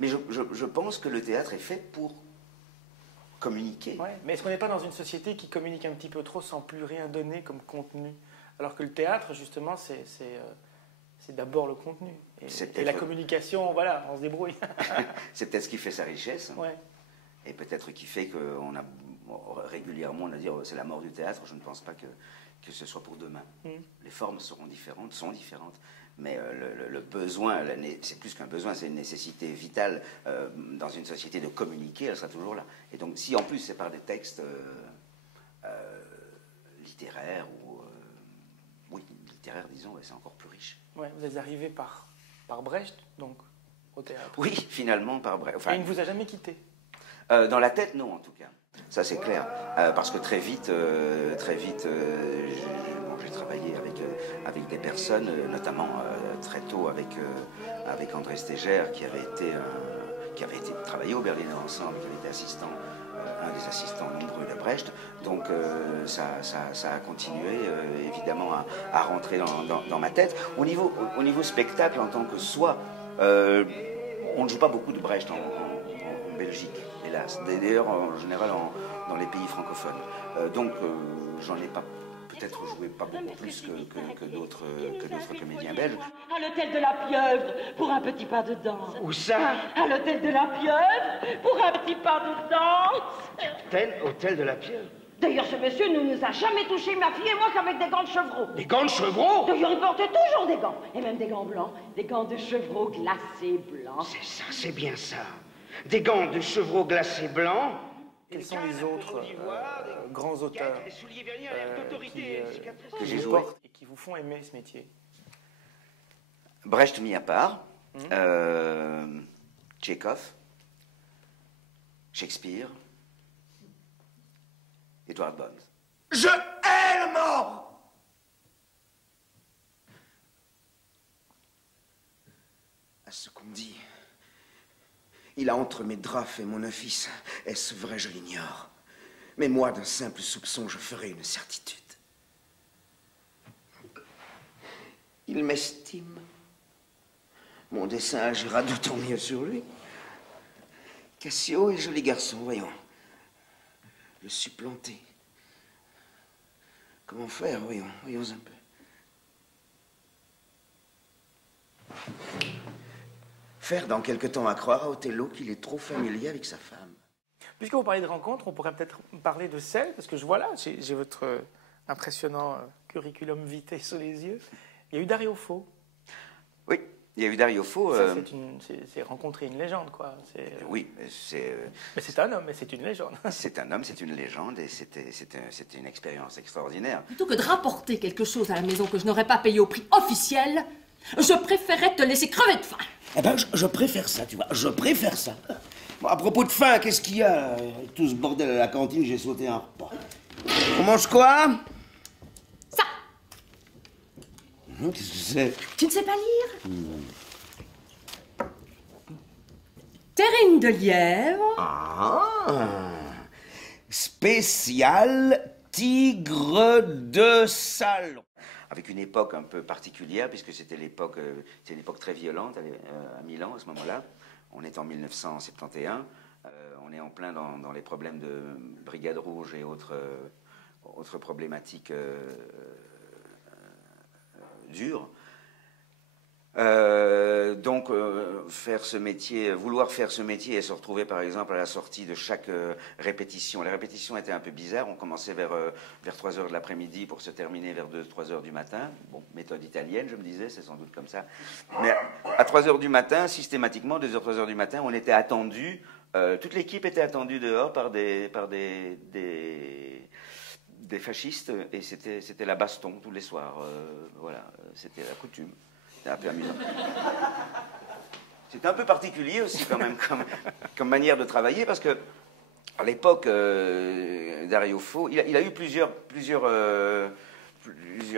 Mais je pense que le théâtre est fait pour communiquer. Ouais, mais est-ce qu'on n'est pas dans une société qui communique un petit peu trop sans plus rien donner comme contenu? Alors que le théâtre, justement, c'est d'abord le contenu. Et la communication, voilà, on se débrouille. C'est peut-être ce qui fait sa richesse. Ouais. Et peut-être qui fait qu'on a régulièrement, on va dire, c'est la mort du théâtre. Je ne pense pas que ce soit pour demain. Les formes seront différentes, sont différentes. Mais le besoin, c'est plus qu'un besoin, c'est une nécessité vitale dans une société de communiquer, elle sera toujours là. Et donc, si en plus c'est par des textes littéraires ou oui, littéraires, disons, c'est encore plus riche. Ouais, vous êtes arrivé par Brecht, donc, au théâtre. Oui, finalement, par Brecht. Enfin, et il ne vous a jamais quitté? Dans la tête, non, en tout cas. Ça, c'est clair. Parce que très vite, j'ai travaillé avec des personnes, notamment très tôt avec André Stégère, qui avait été travaillé au Berliner Ensemble, qui avait été assistant, un des assistants nombreux de Brecht. Donc ça a continué, évidemment, à rentrer dans ma tête. Au niveau spectacle, en tant que soi, on ne joue pas beaucoup de Brecht en Belgique. D'ailleurs, en général, dans les pays francophones. Donc, j'en ai pas peut-être joué pas beaucoup plus que d'autres comédiens belges. À l'hôtel de la Pieuvre, pour un petit pas de danse. Où ça? À l'hôtel de la Pieuvre, pour un petit pas de danse. Hôtel de la Pieuvre? D'ailleurs, ce monsieur ne nous a jamais touché, ma fille et moi, qu'avec des gants de chevreau. Des gants de chevreau? D'ailleurs, il portait toujours des gants, et même des gants blancs, des gants de chevreau glacés blancs. C'est ça, c'est bien ça. Des gants de chevreau glacés blancs. Quels sont les autres grands auteurs que j'ai joués et qui vous font aimer ce métier? Brecht mis à part, Tchekhov, Shakespeare, Edward Bond. Je hais le mort! À ce qu'on dit, il a entre mes draps fait mon office. Est-ce vrai, je l'ignore. Mais moi, d'un simple soupçon, je ferai une certitude. Il m'estime. Mon dessein agira d'autant mieux sur lui. Cassio est joli garçon, voyons. Le supplanter. Comment faire, voyons un peu. Faire dans quelque temps à croire à Othello qu'il est trop familier avec sa femme. Puisque vous parlez de rencontres, on pourrait peut-être parler de celles, parce que je vois là, j'ai votre impressionnant curriculum vitae sous les yeux. Il y a eu Dario Fo. Oui, il y a eu Dario Fo. Ça, c'est rencontrer une légende, quoi. Oui, c'est... Mais c'est un homme, mais c'est une légende. C'est un homme, c'est une légende, et c'était une expérience extraordinaire. Plutôt que de rapporter quelque chose à la maison que je n'aurais pas payé au prix officiel, je préférais te laisser crever de faim. Eh ben, je préfère ça, tu vois, je préfère ça. Bon, à propos de faim, qu'est-ce qu'il y a? Avec tout ce bordel à la cantine, j'ai sauté un repas. On mange quoi? Ça. Qu'est-ce que c'est? Tu ne sais pas lire? Terrine de lièvre. Ah, spécial tigre de salon. Avec une époque un peu particulière, puisque c'était une époque très violente à Milan à ce moment-là. On est en 1971, on est en plein dans les problèmes de Brigade Rouge et autres problématiques dures. Donc, vouloir faire ce métier et se retrouver, par exemple, à la sortie de chaque répétition. Les répétitions étaient un peu bizarres. On commençait vers 3 heures de l'après-midi pour se terminer vers 2-3 heures du matin. Bon, méthode italienne, je me disais, c'est sans doute comme ça. Mais à 3 heures du matin, systématiquement, 2 heures, 3 heures du matin, on était attendus. Toute l'équipe était attendue dehors par des fascistes, et c'était la baston tous les soirs. Voilà, c'était la coutume. C'est un peu amusant. C'est un peu particulier aussi quand même comme manière de travailler, parce que à l'époque, Dario Fo, il a eu plusieurs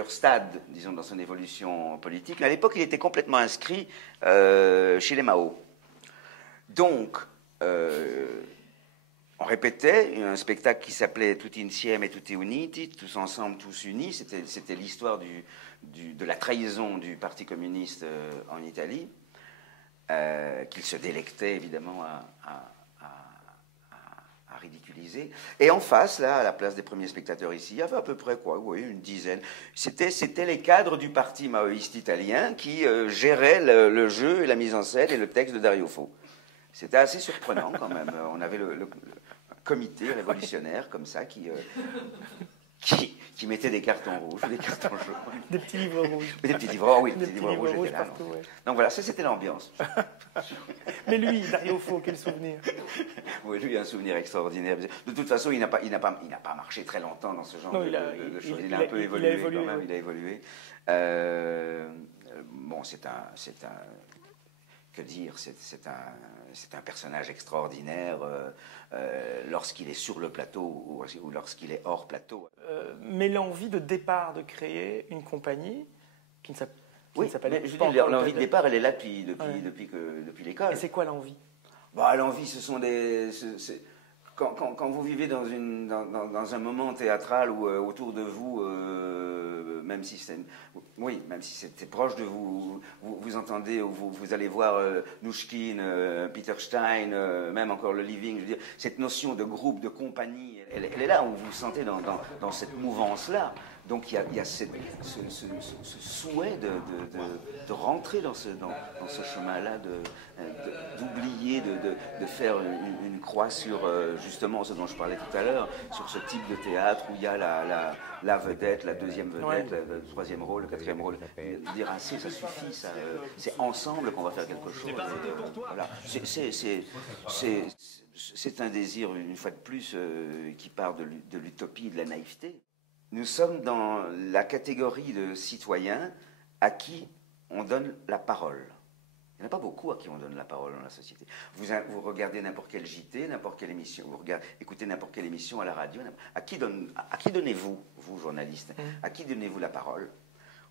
stades, disons, dans son évolution politique. À l'époque, il était complètement inscrit chez les Mao. Donc, on répétait un spectacle qui s'appelait Tutti insieme et tutti uniti, tous ensemble, tous unis. C'était l'histoire de la trahison du Parti communiste en Italie. qu'il se délectait évidemment à ridiculiser. Et en face, là, à la place des premiers spectateurs ici, il y avait à peu près quoi, oui, une dizaine. C'était les cadres du parti maoïste italien qui géraient le jeu et la mise en scène et le texte de Dario Fo. C'était assez surprenant quand même. On avait le comité révolutionnaire comme ça qui mettait des cartons rouges, des cartons jaunes. Des petits livres rouges. Des petits livres, oui, des petits livres rouges étaient là. Partout, ouais. Donc voilà, ça c'était l'ambiance. Mais lui, Dario Fo, quel souvenir. Oui, lui, il a un souvenir extraordinaire. De toute façon, il n'a pas marché très longtemps dans ce genre de choses. Il a un peu évolué quand même, il a évolué. Bon, que dire, c'est un personnage extraordinaire lorsqu'il est sur le plateau ou lorsqu'il est hors plateau. Mais l'envie de départ de créer une compagnie qui ne s'appelle... Oui, l'envie de départ, elle est là depuis l'école. Et c'est quoi l'envie? Bah, l'envie, ce sont des... Quand vous vivez dans un moment théâtral où autour de vous, même si c'est proche de vous, vous entendez, ou vous allez voir Nouchkine, Peter Stein, même encore le Living, je veux dire, cette notion de groupe, de compagnie, elle est là où vous vous sentez dans cette mouvance-là. Donc il y a ce souhait de rentrer dans ce chemin-là, d'oublier, de faire une croix sur justement ce dont je parlais tout à l'heure, sur ce type de théâtre où il y a la vedette, la deuxième vedette, le troisième rôle, le quatrième rôle. Dire assez, ça suffit, c'est ensemble qu'on va faire quelque chose. Voilà. C'est un désir, une fois de plus, qui part de l'utopie, de la naïveté. Nous sommes dans la catégorie de citoyens à qui on donne la parole. Il n'y en a pas beaucoup à qui on donne la parole dans la société. Vous regardez n'importe quel JT, n'importe quelle émission, écoutez n'importe quelle émission à la radio. À qui donnez-vous, vous journalistes, à qui donnez-vous la parole?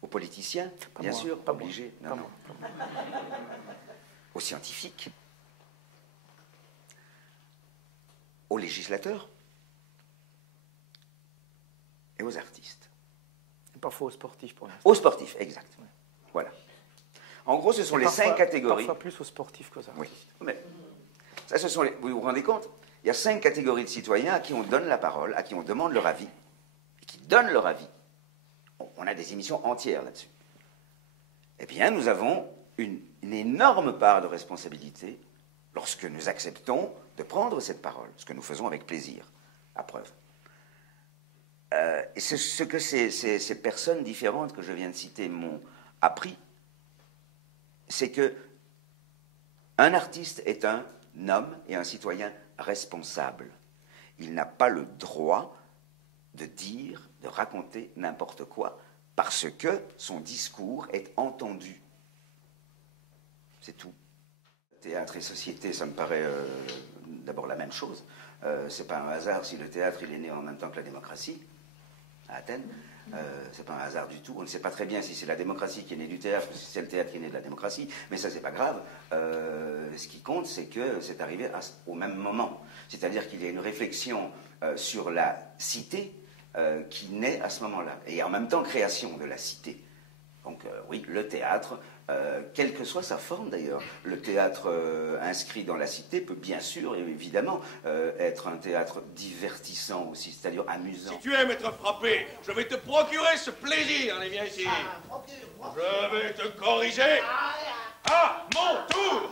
Aux politiciens, bien sûr, pas obligé. Non. Aux scientifiques, aux législateurs et aux artistes. Et parfois aux sportifs pour l'instant. Aux sportifs, exact. Ouais. Voilà. En gros, ce sont les 5 catégories. Parfois plus aux sportifs qu'aux artistes. Oui. Mais ça, vous vous rendez compte? Il y a 5 catégories de citoyens à qui on donne la parole, à qui on demande leur avis, et qui donnent leur avis. On a des émissions entières là-dessus. Eh bien, nous avons une énorme part de responsabilité lorsque nous acceptons de prendre cette parole, ce que nous faisons avec plaisir, à preuve. Et ce que ces personnes différentes que je viens de citer m'ont appris, c'est que un artiste est un homme et un citoyen responsable. Il n'a pas le droit de dire, de raconter n'importe quoi, parce que son discours est entendu. C'est tout. Théâtre et société, ça me paraît d'abord la même chose. C'est pas un hasard si le théâtre il est né en même temps que la démocratie, à Athènes. C'est pas un hasard du tout. On ne sait pas très bien si c'est la démocratie qui est née du théâtre ou si c'est le théâtre qui est né de la démocratie, mais ça c'est pas grave. Ce qui compte, c'est que c'est arrivé au même moment. C'est-à-dire qu'il y a une réflexion sur la cité qui naît à ce moment-là, et en même temps création de la cité. Donc oui, le théâtre, quelle que soit sa forme d'ailleurs, le théâtre inscrit dans la cité peut bien sûr, évidemment, être un théâtre divertissant aussi, c'est-à-dire amusant. Si tu aimes être frappé, je vais te procurer ce plaisir, allez, viens ici. Je vais te corriger. À mon tour.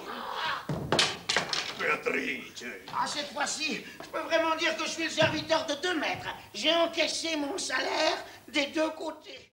Béatrice. Ah, cette fois-ci, je peux vraiment dire que je suis le serviteur de 2 maîtres. J'ai encaissé mon salaire des 2 côtés.